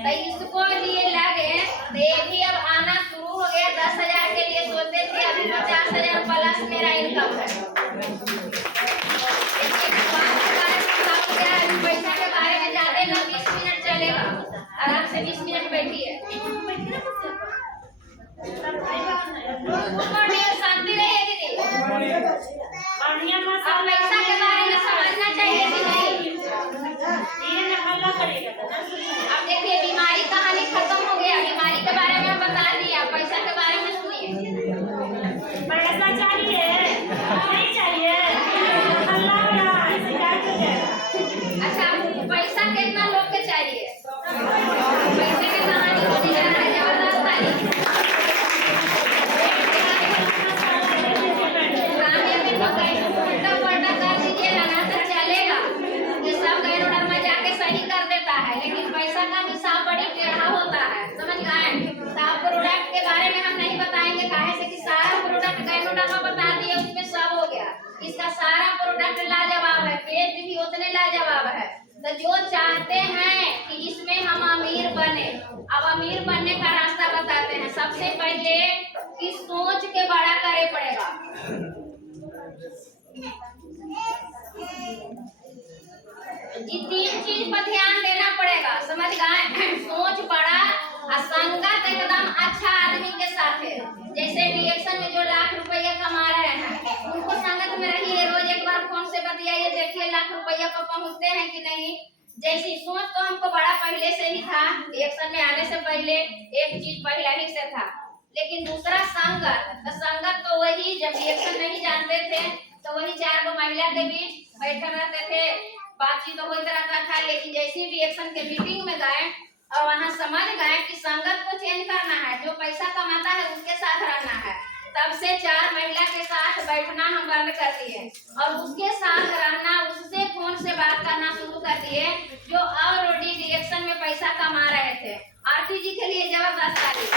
तो इसको लिए लगे तो ये भी अब आना शुरू हो गया। 10,000 के लिए सोचते थे, अभी 50,000 प्लस मेरा इनकम है। पैसा के बारे में ज्यादा ना 20 मिनट चलेगा, आराम से 20 मिनट बैठिए। शांति रहिए दीदी। अब पैसा के बारे में समझना चाहिए कि नहीं। अब देखिए बीमारी कहानी खत्म हो गया, बीमारी के बारे में हम बता दिया, पैसा के बारे में सुनिए। पैसा चाहिए नहीं चाहिए? अच्छा पैसा कितना लोग के चाहिए? पैसे की कहानी होने जा रहा है जबरदस्त तारीफ। उल्टा कर दीजिएगा ना तो चलेगा। ये सब गैर में जाके सही कर देता है, लेकिन पैसा का हिसाब बड़ी टेढ़ा होता है, समझ गए। सब प्रोडक्ट के बारे में हम नहीं बताएंगे, काहे से कि सारा प्रोडक्ट गैनोडा में बता दिए, उसमें सब हो गया। इसका सारा प्रोडक्ट लाजवाब है, टेस्ट भी उतने लाजवाब है। तो जो चाहते हैं कि इसमें हम अमीर बने, अब अमीर बनने का रास्ता बताते हैं। सबसे पहले कि सोच के बड़ा करे पड़ेगा। ये 3 चीज पर ध्यान देना पड़ेगा, समझ गए। सोच बड़ा और संगत एकदम अच्छा आदमी के साथ है। जैसे रिएक्शन में जो लाख रुपया कमा रहे हैं, उनको संगत में रहिए, रोज एक बार फोन से बतियाइए, देखिए लाख रुपया पर पहुंचते हैं कि नहीं। जैसी सोच तो हमको बड़ा पहले से ही था, रिएक्शन में आने से पहले एक चीज पहले ही से था, लेकिन दूसरा संगत। तो संगत तो वही, जब रिएक्शन नहीं जानते थे तो वही 4 गो महिला के बीच बैठे रहते थे, बातचीत तो होता रहता था। लेकिन जैसे रिएक्शन के मीटिंग में गए और वहाँ समझ गए कि संगत को चेंज करना है, जो पैसा कमाता है उसके साथ रहना है, तब से 4 महिला के साथ बैठना हम बंद कर दिए और उसके साथ रहना, उससे फोन से बात करना शुरू कर दिए, जो ऑलरेडी रिएक्शन में पैसा कमा रहे थे। आरती जी के लिए जबरदस्त तारीफ।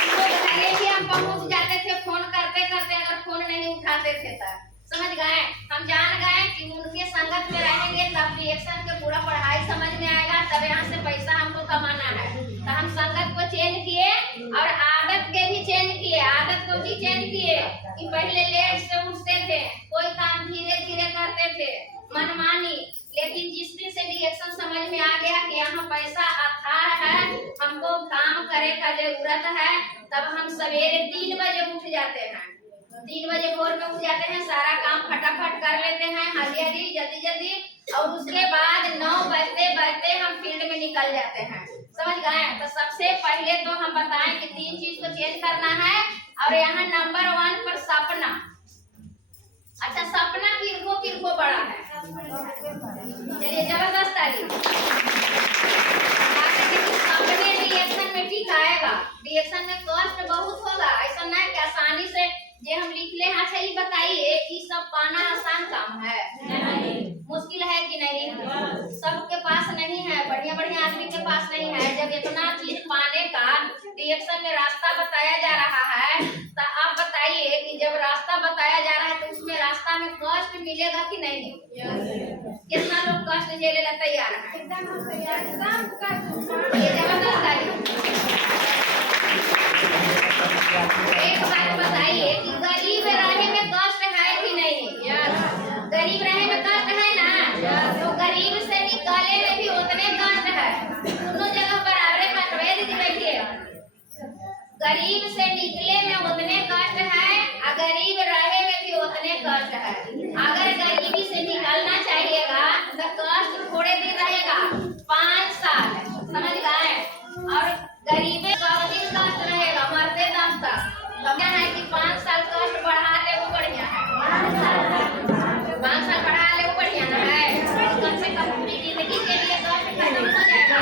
इसको बताइए कि हम पहुंच जाते थे फोन करते करते, अगर फोन नहीं उठाते थे तब, समझ गए। हम जान गए कि उनके संगत में रहेंगे तब रिएक्शन के पूरा पढ़ाई समझ में आएगा, तब यहाँ से पैसा हमको कमाना है। तो हम संगत को चेंज किए और आदत के भी चेंज किए। आदत को भी चेंज किए कि पहले लेट से उठते थे, कोई काम धीरे धीरे करते थे, मनमानी। लेकिन जिस दिन से रिएक्शन समझ में आ गया कि यहाँ पैसा अथाह है, हमको काम करे का जरूरत है, तब हम सवेरे 3 बजे उठ जाते हैं। 3 बजे भोर में उठ जाते हैं, सारा काम फटाफट कर लेते हैं, हल्दी जल्दी जल्दी, और उसके बाद 9 बजते बजते हम फील्ड में निकल जाते हैं, समझ गए। तो सबसे पहले तो हम बताएं कि 3 चीज को चेंज करना है। और यहाँ नंबर 1 पर सपना। अच्छा सपना किनको बड़ा है, चलिए जबरदस्त तारीफ। सपने रिएक्शन में ठीक आएगा, रिएक्शन में कष्ट बहुत होगा, ऐसा नहीं कि आसानी से जे हम लिख ले। हाँ सही बताइए, ये सब पाना आसान काम है? नहीं। मुश्किल है कि नहीं? सबके पास नहीं है, बढ़िया बढ़िया आदमी के पास नहीं है। जब इतना चीज पाने का रिएक्शन में रास्ता बताया जा रहा है, तो आप बताइए कि जब रास्ता बताया जा रहा है तो उसमें रास्ता में कष्ट मिलेगा कि नहीं? कितना लोग कष्ट झेलने ला तैयार है? ये जबरदस्त तारीफ। एक बात बताइए कि गरीब रहे में कष्ट है कि नहीं? गरीब रहे में कष्ट है ना, तो गरीब से निकाले में भी उतने कष्ट है। दोनों जगह बराबर कष्ट है। दीदी बैठिए। गरीब से निकले में उतने कष्ट है और गरीब रहे में भी उतने कष्ट है। अगर गरीबी से निकलना चाहिएगा तो कष्ट थोड़े दिन रहेगा, 5 साल, समझ गए। और गरीबी का दिन कष्ट रहेगा मरते दम तक। तो क्या है कि 5 साल कष्ट बढ़ा ले वो बढ़िया है, 5 साल बढ़ा ले वो बढ़िया ना है। कम से कम पूरी जिंदगी के लिए कष्ट खत्म हो जाएगा।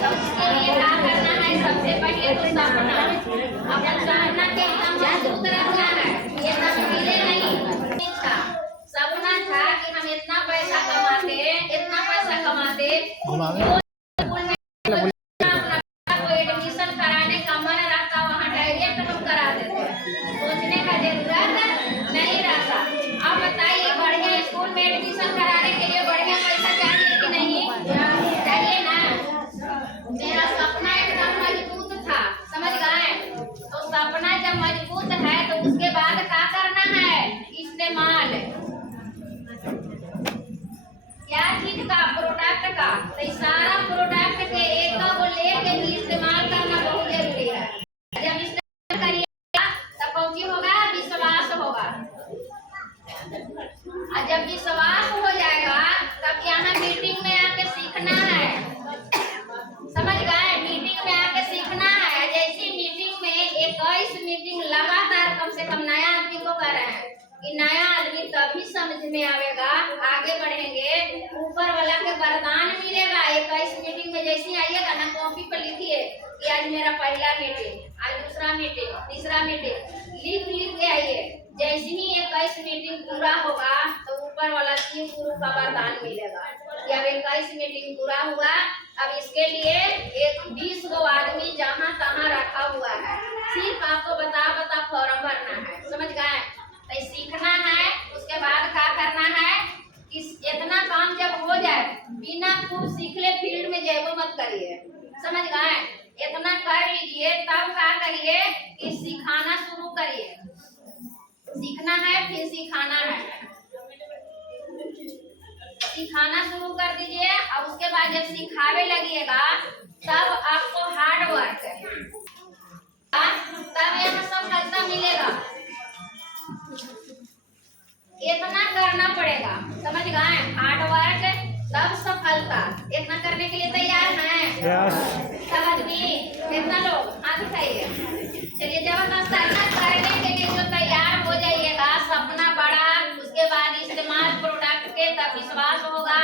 तो उसके लिए क्या करना है? सबसे पहले तो सपना, अपना सपना के एकदम मजबूत रखना है, ये सब मिले नहीं। सपना था कि हम इतना पैसा कमाते एडमिशन कराने का मन रहता, वहाँ डायरेक्ट हम करा देते, सोचने का जरूरत नहीं रहता। अब बताइए बढ़िया स्कूल में एडमिशन कराने के लिए बढ़िया पैसा चाहिए कि नहीं चाहिए ना? का, तो इस सारा प्रोडक्ट के एक को लेके ही इस्तेमाल करना बहुत जरूरी है। जब इस्तेमाल करिएगा तब कौन होगा, विश्वास होगा। और जब विश्वास हो जाएगा तब यहाँ मीटिंग में आके सीखना है, समझ गए? मीटिंग में आके सीखना है। जैसी मीटिंग में 21 मीटिंग लगातार कम से कम नया आदमी को कर रहे हैं कि नया आदमी तभी समझ में आवेगा, आगे बढ़ेंगे, ऊपर वाला के वरदान मिलेगा। 21 मीटिंग में जैसे आइएगा ना, कॉपी पर लिखिए कि आज मेरा पहला मीटिंग, आज दूसरा मीटिंग, तीसरा मीटिंग, लिख के आइए। जैसे ही 21 मीटिंग पूरा होगा तो ऊपर वाला शिव गुरु का वरदान मिलेगा कि अब 21 मीटिंग पूरा हुआ। अब इसके लिए एक 20 गो आदमी जहाँ तहाँ रखा हुआ है, सिर्फ आपको बता फॉर्म भरना है, समझ गए? तो सीखना है। उसके बाद क्या करना है कि इतना काम जब हो जाए, बिना खूब सीखले फील्ड में जयबो मत करिए, समझ गए? इतना कर लीजिए, तब क्या करिए कि सिखाना शुरू करिए। सीखना है फिर सिखाना है, सिखाना शुरू कर दीजिए। और उसके बाद जब सिखावे लगिएगा तब आपको हार्ड वर्क है, तब यहाँ सफलता मिलेगा। इतना करना पड़ेगा, समझ गए? हार्ड वर्क तब सफलता। इतना करने के लिए तैयार हैं? सब आदमी, कितना लोग हाथ उठाइए। चलिए, जबरदस्त करने के लिए जो तैयार हो जाइएगा, सपना बड़ा, उसके बाद इस्तेमाल प्रोडक्ट के, तब विश्वास होगा।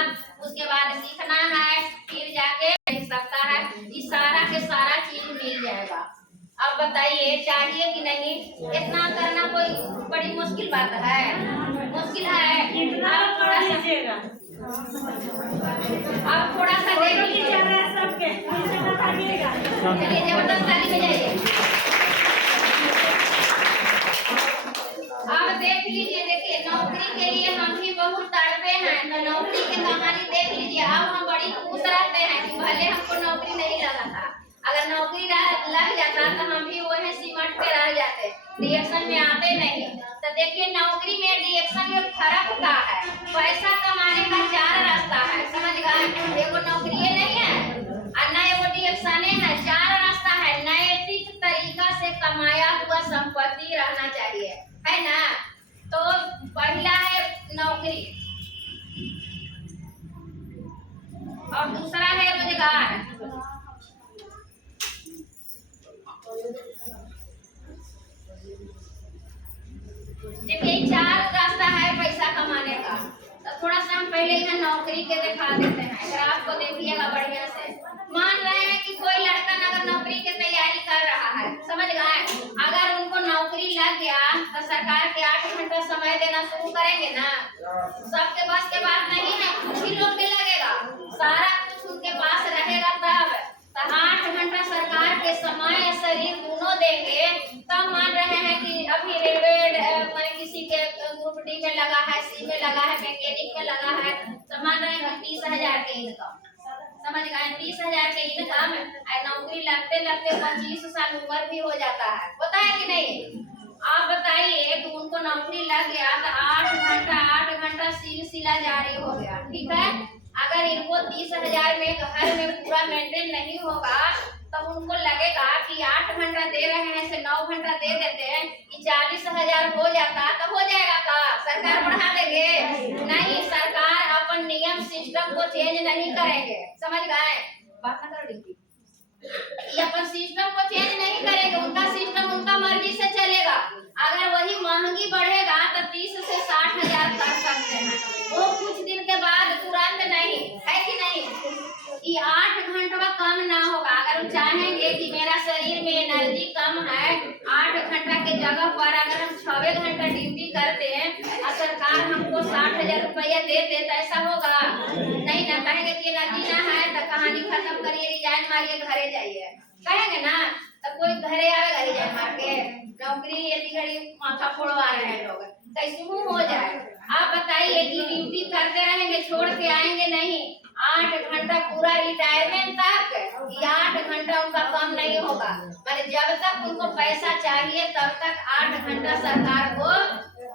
उसके बाद सीखना है, फिर जाके मिल सकता है, इस सारा के सारा चीज मिल जाएगा। अब बताइए चाहिए कि नहीं? इतना करना कोई बड़ी मुश्किल बात है? मुश्किल है? आप थोड़ा सा देखिए, चलिए जबरदस्त ताली बजाइए। अब देख लीजिए, देखिए नौकरी के लिए हम भी बहुत तड़पे हैं, तो नौकरी की कहानी देख लीजिए। अब हम बड़ी खुश रहते हैं कि भले हमको नौकरी नहीं लगा था, अगर नौकरी लग जाता तो हम भी वही सिमट पे रह जाते, रिएक्शन में आते नहीं। तो देखिए नौकरी में रिएक्शन में फर्क क्या है। पैसा कमाने का 4 रास्ता है, समझ गए? एगो नौकरी नहीं है और ना एगो रिएक्शन है, 4 रास्ता है। नैतिक तरीका से कमाया हुआ संपत्ति रहना चाहिए, है ना? तो पहला है नौकरी और दूसरा है रोजगार। देखिए 4 रास्ता है पैसा कमाने का। तो थोड़ा सा हम पहले यहाँ नौकरी के दिखा देते हैं, अगर आपको देखिएगा बढ़िया से। मान रहे हैं कि कोई लड़का अगर नौकरी की तैयारी कर रहा है, समझ गए? अगर उनको नौकरी लग गया तो सरकार के 8 घंटा समय देना शुरू करेंगे ना। सबके बस के बात नहीं है, कुछ ही लोग के लगेगा, सारा कुछ उनके पास रहेगा तब। तो 8 घंटा सरकार के समय शरीर दोनों देंगे, तब मान रहे हैं कि अभी रेलवे किसी के ग्रुप डी में लगा है, सी में लगा है, मैकेनिक में लगा है, तो मान रहे हैं 30,000 के इनकम, समझ गए? 30,000 के इनकम, नौकरी लगते लगते 25 साल उम्र भी हो जाता है, होता है कि नहीं? आप बताइए कि उनको नौकरी लग गया तो 8 घंटा सिलसिला जारी हो गया, ठीक है? अगर इनको 30,000 में घर में पूरा मेंटेन नहीं होगा तो उनको लगेगा कि 8 घंटा दे रहे हैं से 9 घंटा दे देते हैं, कि 40,000 हो जाता तो हो जाएगा का? सरकार बढ़ा देंगे? नहीं, सरकार अपन नियम सिस्टम को चेंज नहीं करेंगे, समझ गए? बात ना कर दी, ये अपन सिस्टम को चेंज नहीं करेंगे, उनका सिस्टम उनका मर्जी से चलेगा। अगर वही महंगी बढ़ेगा तो 30 से 60,000 कर सकते हैं, वो कुछ दिन के बाद, तुरंत नहीं, है कि नहीं? ये 8 घंटा कम ना होगा। अगर हम चाहेंगे कि मेरा शरीर में एनर्जी कम है, 8 घंटा के जगह पर अगर हम 6 घंटा ड्यूटी करते हैं और सरकार हमको 60,000 रुपया देते तो ऐसा होगा? नहीं ना, कहेंगे कि एनर्जी ना है तो कहानी खत्म करिए, रिजाइन मारिए, घरे जाइए, कहेंगे ना? तो कोई घरे आएगा रिजाइन मार के? नौकरी इतनी घड़ी माथा फोड़वा रहे हैं लोग, कैसे हो जाए? आप बताइए कि ड्यूटी करते रहेंगे, छोड़ के आएंगे नहीं, 8 घंटा पूरा रिटायरमेंट तक, ये 8 घंटा उनका कम नहीं होगा। माने जब तक उनको पैसा चाहिए तब तक 8 घंटा सरकार को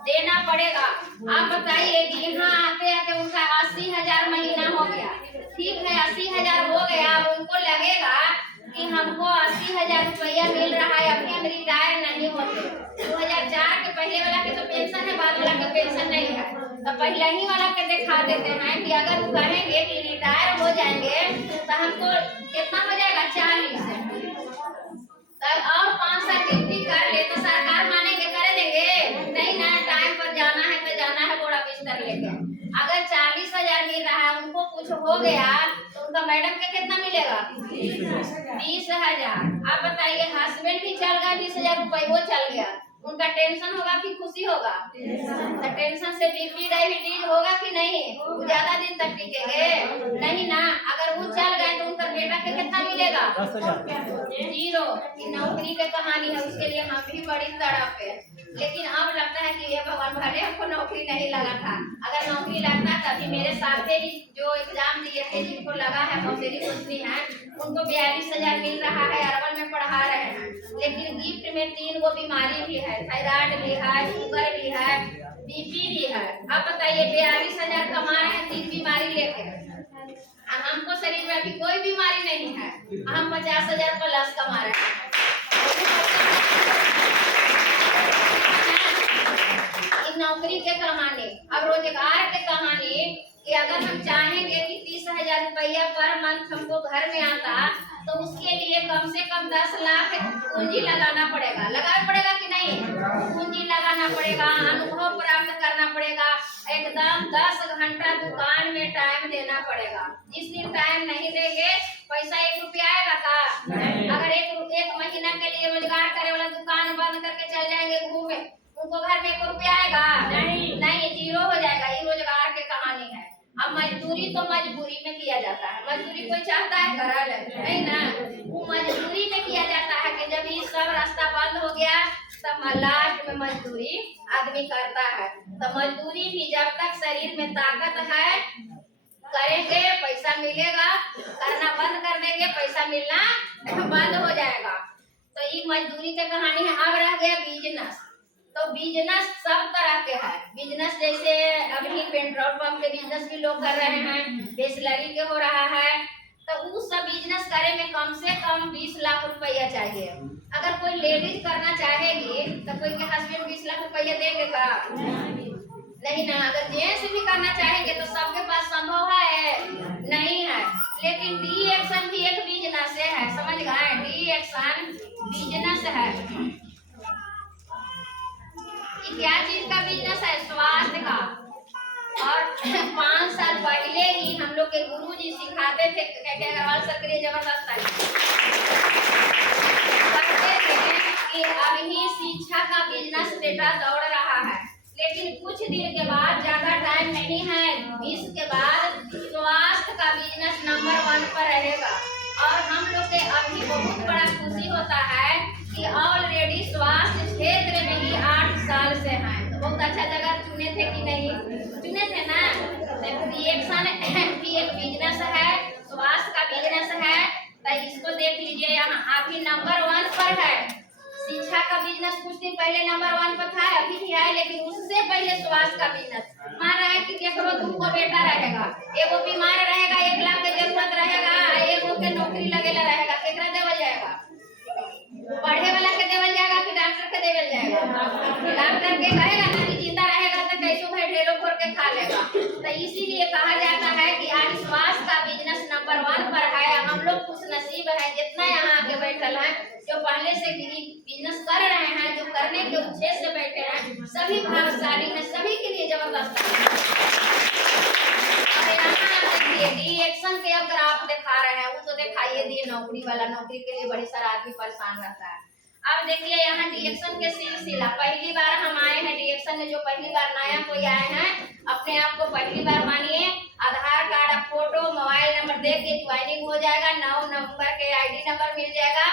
देना पड़ेगा। आप बताइए कि यहाँ आते आते उनका 80,000 महीना हो गया, ठीक है? 80,000 हो गया, अब उनको लगेगा कि हमको 80,000 रुपया मिल रहा है, अभी हम रिटायर नहीं होते। 2004 के पहले वाला के तो पेंशन है, बाद वाला के पेंशन नहीं है, तो पहले ही वाला के दिखा देते हैं कि अगर वो कहेंगे कि रिटायर हो जाएंगे तो हमको कितना हो जाएगा 40 तब और 5 साल ड्यूटी कर ले तो सरकार मानेंगे, करे देंगे नहीं ना। टाइम पर जाना है तो जाना है, बोरा बिस्तर लेके। अगर 40,000 मिल रहा है, उनको कुछ हो गया तो उनका मैडम के कितना मिलेगा 20,000। आप बताइए, हस्बैंड भी चल गया 20,000 रुपये वो चल गया, उनका टेंशन होगा कि खुशी होगा? तो टेंशन से बीपी डायबिटीज होगा कि नहीं? वो ज्यादा दिन तक टिकेंगे नहीं ना। अगर वो चल गए तो उनका बेटा के कितना मिलेगा 0। कि नौकरी की कहानी है, उसके लिए हम भी बड़ी तड़प है। लेकिन अब लगता है कि ये भगवान भले हमको नौकरी नहीं लगा था, अगर नौकरी लगता तभी मेरे साथ ही जो एग्जाम दिए थे जिनको लगा है मौसेरी कुछ है, उनको 42,000 मिल रहा है, अरवल में पढ़ा रहे हैं। लेकिन गिफ्ट में 3 गो बीमारी भी है, थायराइड भी है, शुगर भी है, बीपी भी है। अब बताइए 42,000 कमा रहे हैं 3 बीमारी लेके, हमको शरीर में अभी कोई बीमारी नहीं है, हम 50,000 प्लस कमा रहे हैं। नौकरी के कहानी, अब रोजगार के कहानी कि अगर हम चाहेंगे कि 30,000 रुपया पर मंथ हमको घर में आता तो उसके लिए कम से कम 10 लाख पूंजी लगाना पड़ेगा। लगाना पड़ेगा कि नहीं? पूंजी लगाना पड़ेगा, अनुभव प्राप्त करना पड़ेगा, एकदम 10 घंटा दुकान में टाइम देना पड़ेगा। जिस दिन टाइम नहीं देंगे पैसा 1 रुपया आएगा का? अगर एक महीना के लिए रोजगार करे वाला दुकान बंद करके चल जाएंगे घूमे, उनको घर में 1 रुपया आएगा? नहीं, 0 हो जाएगा। ये रोजगार की कहानी है। अब मजदूरी तो मजबूरी में किया जाता है, मजदूरी कोई चाहता है करा ले नहीं ना, वो मजबूरी में किया जाता है कि जब ये सब रास्ता बंद हो गया तब लास्ट में मजदूरी आदमी करता है। तो मजदूरी भी जब तक शरीर में ताकत है करेंगे पैसा मिलेगा, करना बंद कर देंगे पैसा मिलना बंद हो जाएगा। तो ये मजदूरी की कहानी है। अब रह गया बिजनेस, तो बिजनेस सब तरह के है। बिजनेस जैसे अभी पेट्रोल पंप के बिजनेस भी लोग कर रहे हैं, बिस्लरी के हो रहा है, तो वो सब बिजनेस करे में कम से कम 20 लाख रुपया चाहिए। अगर कोई लेडीज करना चाहेगी तो कोई के हस्बैंड 20 लाख रुपया देंगे का? नहीं ना। अगर जेंट्स भी करना चाहेंगे तो सबके पास संभव है नहीं है। लेकिन डी एक्शन भी एक बिजनेस है, समझ गए? डी एक्शन बिजनेस है। क्या चीज का बिजनेस है? स्वास्थ्य का। और 5 साल पहले ही हम लोग के गुरुजी सिखाते थे, कहते अग्रवाल सक्रिय जबरदस्त कहते थे कि अभी शिक्षा का बिजनेस बेटा दौड़ रहा है। लेकिन कुछ दिन के बाद, ज्यादा टाइम नहीं है, 20 के बाद स्वास्थ्य का बिजनेस नंबर 1 पर रहेगा। और हम लोग के अभी बहुत बड़ा खुशी होता है कि ऑलरेडी स्वास्थ्य क्षेत्र में ही 8 साल से हैं। तो बहुत अच्छा जगह चुने थे कि नहीं? चुने थे ना। रिएक्शन भी एक बिजनेस है, स्वास्थ्य का बिजनेस है, तो इसको देख लीजिए यहाँ अभी नंबर 1 पर है। शिक्षा का बिजनेस कुछ दिन पहले नंबर 1 पर था, अभी भी है, लेकिन उससे पहले स्वास्थ्य का बिजनेस। मान रहा है कि केकरो 2 बेटा रहेगा, एगो बीमार रहेगा, 1 लाख के जरूरत रहेगा, एगो के नौकरी लगेला रहेगा, केकरा देवल जाएगा? पढ़े वाला के देवल जाएगा कि डॉक्टर के देवल जाएगा? डॉक्टर के कहेगा ना कि जिंदा रहेगा तो कैसो भाई ढेरों खोर के खा लेगा। तो इसीलिए कहा जाता है कि आज स्वास्थ्य का बिजनेस नंबर 1 पर है। हम लोग खुश नसीब है जितना यहाँ आके बैठल है, जो पहले से बिजनेस कर रहे हैं, जो करने के उद्देश्य से बैठे हैं, सभी भाग्यशाली हैं, सभी के लिए जबरदस्त है। और यहाँ देखिए रिएक्शन के अगर आप दिखा रहे हैं, वो तो दिखाइए दिए नौकरी वाला। नौकरी के लिए बड़ी सारा आदमी परेशान रहता है। अब देखिए यहाँ डिएक्शन के सिलसिला, पहली बार हम आए हैं डिएक्शन में, जो पहली बार नया कोई आए हैं, अपने आप को पहली बार मानिए। आधार कार्ड, फोटो, मोबाइल नंबर दे के ज्वाइनिंग हो जाएगा। 9 नंबर के आईडी नंबर मिल जाएगा,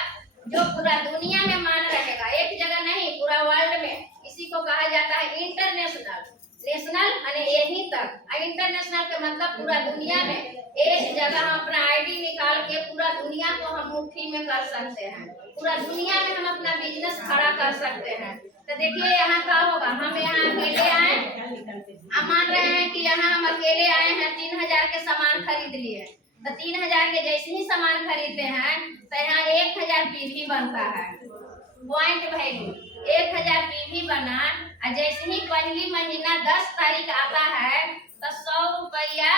जो पूरा दुनिया में मान रहेगा, एक जगह नहीं, पूरा वर्ल्ड में। इसी को कहा जाता है इंटरनेशनल। नेशनल यानी यहीं तक, इंटरनेशनल का मतलब पूरा दुनिया में। एक जगह हम अपना आईडी निकाल के पूरा दुनिया को हम मुट्ठी में कर सकते हैं, पूरा दुनिया में हम अपना बिजनेस खड़ा कर सकते हैं। तो देखिए यहाँ क्या होगा, हम यहाँ अकेले आए, हम मान रहे हैं कि यहाँ हम अकेले आए हैं, 3000 के सामान खरीद लिए, तो 3000 के जैसे ही सामान खरीदते हैं तो यहाँ 1000 पीवी बनता है, पॉइंट वैल्यू 1000 पीवी बना। और जैसे ही पहली महीना 10 तारीख आता है तो 100 रुपया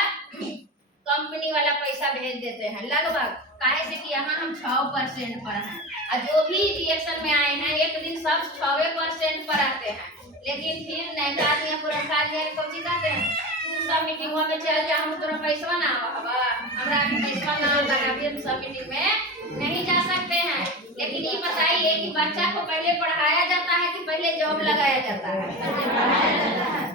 कंपनी वाला पैसा भेज देते हैं लगभग, काहे से कि यहाँ हम 6% पर हैं, और जो भी रिएक्शन में आए हैं एक दिन सब 6% पर आते हैं, लेकिन फिर नैका आदमी पुरनका आदमी कौची कहते हैं, तू सब मीटिंगों में चल जा, हम तोरा पैसा ना आवा, हमरा अभी पैसा ना आता है, अभी हम सब मीटिंग में नहीं जा सकते हैं। लेकिन ये बताइए कि बच्चा को पहले पढ़ाया जाता है कि पहले जॉब लगाया जाता है?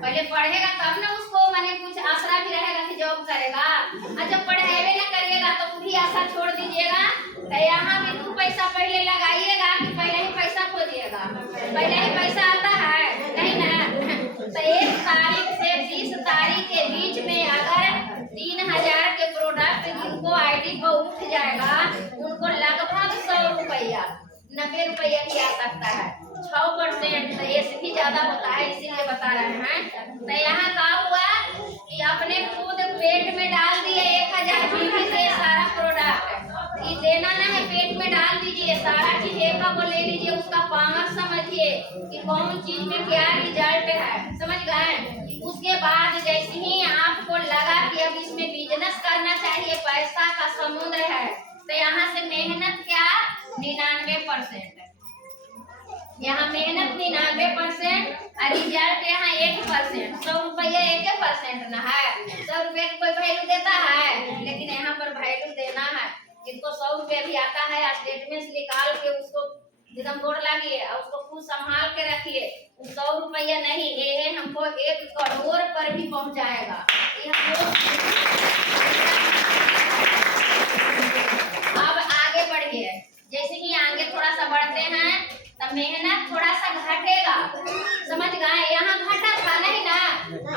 पहले पढ़ेगा तब ना उसको माने कुछ आसरा भी रहेगा कि जॉब करेगा, और जब पढ़ाएगा ना करिएगा तो पूरी आशा छोड़ दीजिएगा। तो यहाँ भी 2 पैसा पहले लगाइएगा कि पहले ही पैसा खोजिएगा, पहले ही पैसा आता है नहीं ना। तो 1 तारीख से 20 तारीख के बीच में अगर 3000 के प्रोडक्ट जिनको आईडी पर उठ जाएगा उनको लगभग 100 रुपया 90 रुपया की आ सकता है, 6%, तो इससे भी ज्यादा होता है, इसीलिए बता रहे हैं। तो यहाँ क्या हुआ कि अपने खुद पेट में डाल दिए 1000 पीवी से सारा प्रोडक्ट, ये देना ना है, पेट में डाल दीजिए सारा चीज, एक को ले लीजिए, उसका पावर समझिए कि कौन चीज में क्या रिजल्ट है, समझ गए। उसके बाद जैसे ही आपको लगा कि अब इसमें बिजनेस करना चाहिए, पैसा का समुद्र है, तो यहाँ से मेहनत क्या 99%, यहाँ मेहनत 99% और रिजल्ट यहाँ 1%, 100 रुपया 1% ना है, 100 रुपये की कोई वैल्यू देता है, लेकिन यहाँ पर वैल्यू देना है। जिनको 100 रुपया भी आता है स्टेटमेंट निकाल के उसको एकदम गोड़ लागिए और उसको खुद संभाल के रखिए, 100 रुपया नहीं, ये हमको 1 करोड़ पर भी पहुँचाएगा। अब आगे बढ़िए, जैसे ही आगे थोड़ा सा बढ़ते हैं तो मेहनत थोड़ा सा घटेगा, समझ गए। यहाँ घटा था नहीं ना,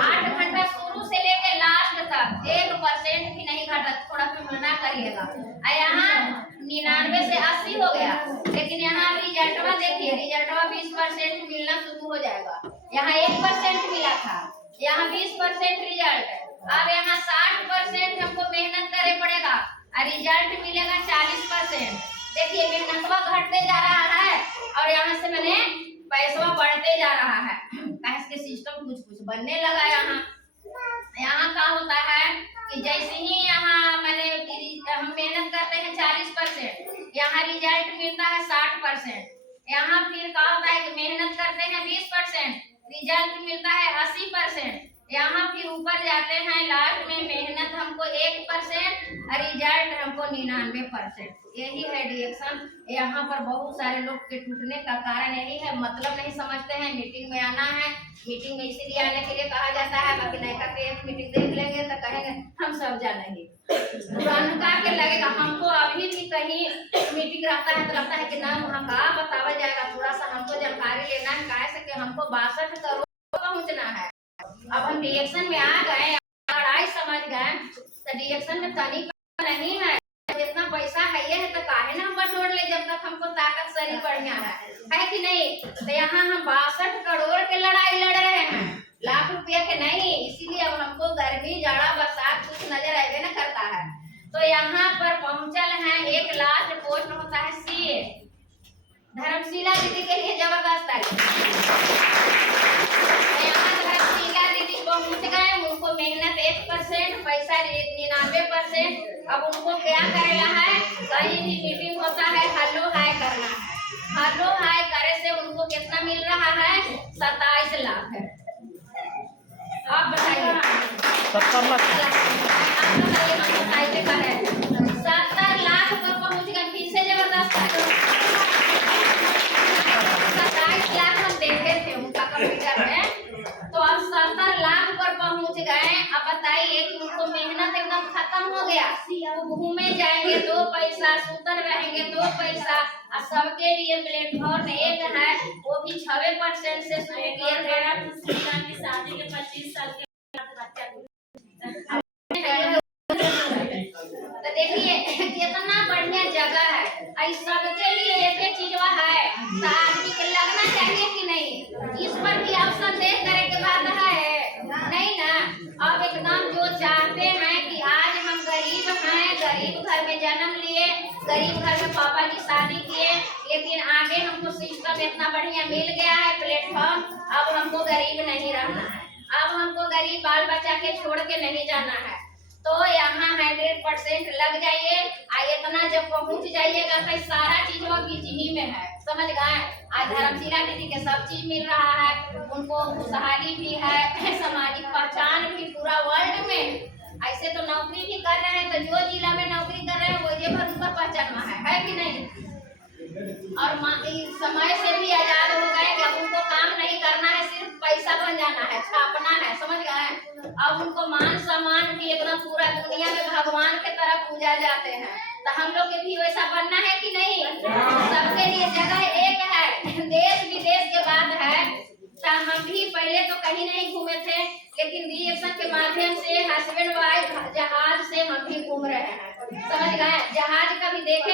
8 घंटा शुरू से लेके लास्ट तक 1% भी नहीं घटा, थोड़ा फिर करिएगा। यहाँ 99 से 80 हो गया, लेकिन यहाँ रिजल्टवा देखिए, रिजल्टवा 20% मिलना शुरू हो जाएगा। यहाँ 1% मिला था, यहाँ 20% रिजल्ट, अब यहाँ 60% हमको मेहनत करे पड़ेगा और रिजल्ट मिलेगा 40%। देखिए मेहनतवा घटते जा रहा है और यहाँ से मैंने पैसा बढ़ते जा रहा है, इसके सिस्टम कुछ कुछ बनने लगा। यहाँ क्या होता है कि जैसे ही यहाँ मैंने हम मेहनत करते हैं 40%, यहाँ रिजल्ट मिलता है 60%, यहाँ फिर क्या होता है कि मेहनत करते हैं 20%, रिजल्ट मिलता है 80%, यहाँ फिर ऊपर जाते हैं लास्ट में मेहनत हमको 1% और रिजल्ट हमको 99%। यही है रिएक्शन। यहाँ पर बहुत सारे लोग के टूटने का कारण यही है, मतलब नहीं समझते हैं। मीटिंग में आना है, मीटिंग में इसीलिए आने के लिए कहा जाता है, बाकी नैका के एक मीटिंग देख लेंगे तो कहेंगे हम सब जानेंगे, पुरानका के लगेगा। हमको अभी भी कहीं मीटिंग रहता है तो लगता है कि ना वहाँ का बतावा जाएगा, थोड़ा सा हमको जानकारी लेना है, कह सके हमको 62 करोड़ पहुँचना है। अब हम रिएक्शन में आ गए, लड़ाई समझ गए, तो रिएक्शन में तनिक नहीं है, जितना पैसा है ये है तो काहे ना हम बटोर ले, जब तक हमको ताकत शरीर बढ़िया है कि नहीं। तो यहाँ हम 62 करोड़ के लड़ाई लड़ रहे हैं, लाख रुपया के नहीं। इसीलिए अब हमको गर्मी जाड़ा बरसात कुछ नजर आएगा ना करता है। तो यहाँ पर पहुंचल है, एक लास्ट पोस्ट होता है सीए, धर्मशिला दीदी के लिए जबरदस्त है। पहुंच गए, उनको मेहनत 1%, पैसा 99%। अब उनको क्या करेला है, कहीं भी मीटिंग होता है हेलो हाय करना है, हेलो हाय करे से उनको कितना मिल रहा है 27 लाख है। आप बताइए 70 लाख हम बताइए का है 70 लाख पर पहुंच गए, फिर से जबरदस्त है। 27 लाख हम देखे थे उनका कंप्यूटर में, तो अब 70 लाख पर पहुंच गए। अब बताइए कि उनको मेहनत एकदम खत्म हो गया, वो घूमे जाएंगे 2 पैसा, सुतर रहेंगे 2 पैसा, और सबके लिए प्लेटफॉर्म एक है, वो भी 6% से शुरू किए थे। शादी के 25 साल के तो देखिए कितना बढ़िया जगह है, सबके लिए एक चीज है, तो आदमी के लगना चाहिए कि नहीं। गरीब घर में जन्म लिए, गरीब घर में पापा की शादी किए, लेकिन आगे हमको सिस्टम इतना बढ़िया मिल गया है प्लेटफॉर्म, अब हमको गरीब नहीं रहना है, अब हमको गरीब बाल बच्चा के छोड़ के नहीं जाना है। तो यहाँ 100% लग जाइए, इतना जब पहुँच जाइएगा तो सारा चीज वो बिजली में है, समझ गए। आज धर्मशिला दीदी के सब चीज मिल रहा है, उनको खुशहाली भी है, सामाजिक पहचान भी पूरा वर्ल्ड में। ऐसे तो नौकरी भी कर रहे हैं, तो जो जिला में नौकरी कर रहे हैं वो ये भर उनका पहचान है कि नहीं। और समय से भी आजाद हो गए कि अब उनको काम नहीं करना है, सिर्फ पैसा बन जाना है, छापना है, समझ गए। अब उनको मान सम्मान की एकदम पूरा दुनिया में भगवान के तरह पूजा जाते हैं, तो हम लोग के भी वैसा बनना है कि नहीं। सबके लिए जगह एक है, देश विदेश के बाद है। तो हम भी पहले तो कहीं नहीं घूमे थे, लेकिन रिएक्शन के माध्यम से हस्बैंड वाइफ जहाज से हम भी घूम रहे हैं, समझ गए। जहाज कभी देखे